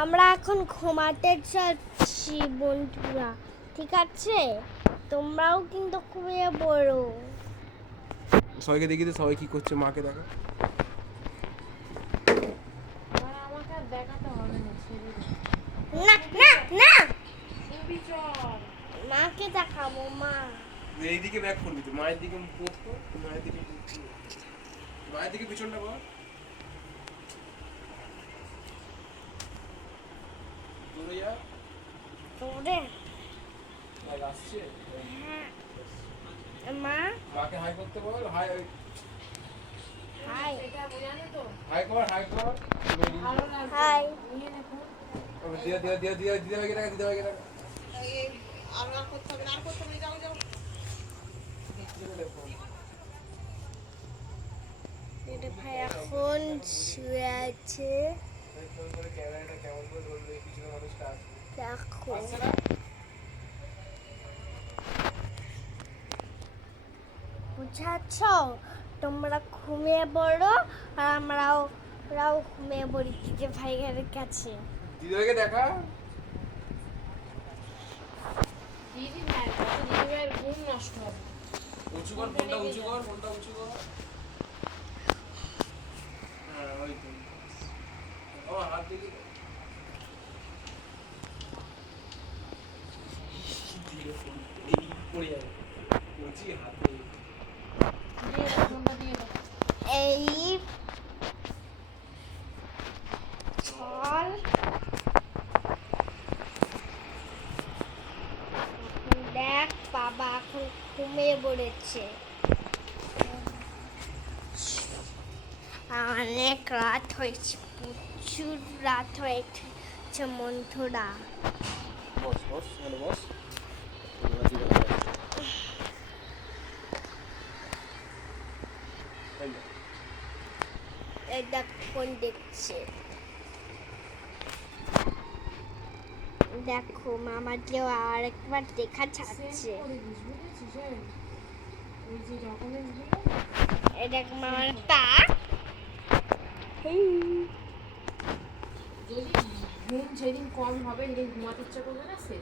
আমরা এখন ঘুমাতে যাচ্ছি বন্ধুরা, ঠিক আছে? তোমরাও কিন্তু ঘুমিয়ে পড়ো। সবাইকে দেখি তো, সবাই কি করছে, মাকে দেখা। আমাকে আর দেখাতে হবে না, ছেড়ে দে। না না না, ছবি চল। মাকে দেখাবো। মা এইদিকে ব্যাক করবি তো, মায়ের দিকে মুখ কর, মায়ের দিকে মায়ের দিকে পিছনটা কর। দূরে যা, তোরে লাইক আসছে। মা মাকে হাই করতে বল, হাই হাই এটা বোঝানো তো? হাই কর, হাই কর। ভালো লাগছে। হাই। নিয়ে নে ফোন। দিয়া দিয়া দিয়া দিয়া দিদা ভাইকে ডাকা, দিদা ভাইকে ডাকা। আর করতে হবে না, আর করতে হবে না, যাও যাও। এটা ভাই এখন শুয়ে আছে। ক্যামেরাটা কেমন করে ধরবে, পিছনে মানুষটা আসবে। দেখো আসছে না? বুঝাচ্ছ? তোমরা ঘুমিয়ে পড়ো আর আমরাও ঘুমিয়ে পড়ি দিদি ভাইয়ের কাছে। দিদা ভাইকে দেখা। দিদি ভাই, দিদি ভাইয়ের ঘুম নষ্ট হবে। উঁচু কর, ফোনটা উঁচু কর, ফোনটা উঁচু কর। হ্যাঁ, ওই তো। আমার হাত দেখি। এই পড়ে যাবে। উঁচি হাতে। দিয়ে দাও, ফোনটা দিয়ে দাও। এই চল দেখ, বাবা এখন ঘুমিয়ে পড়েছে। অনেক রাত হয়েছে, প্রচুর রাত হয়েছে বন্ধুরা। বস বস, হ্যালো বস। এই দেখ ফোন দেখছে। দেখো মামাকেও আর একবার দেখা যাচ্ছে। সেন্ড করে দিস, বুঝেছিস? ওই যে ডকুমেন্টসগুলো, এই দেখ মামার পা। যদি ঘুম যেদিন কম হবে সেদিন ঘুমাতে ইচ্ছা করবে না, সে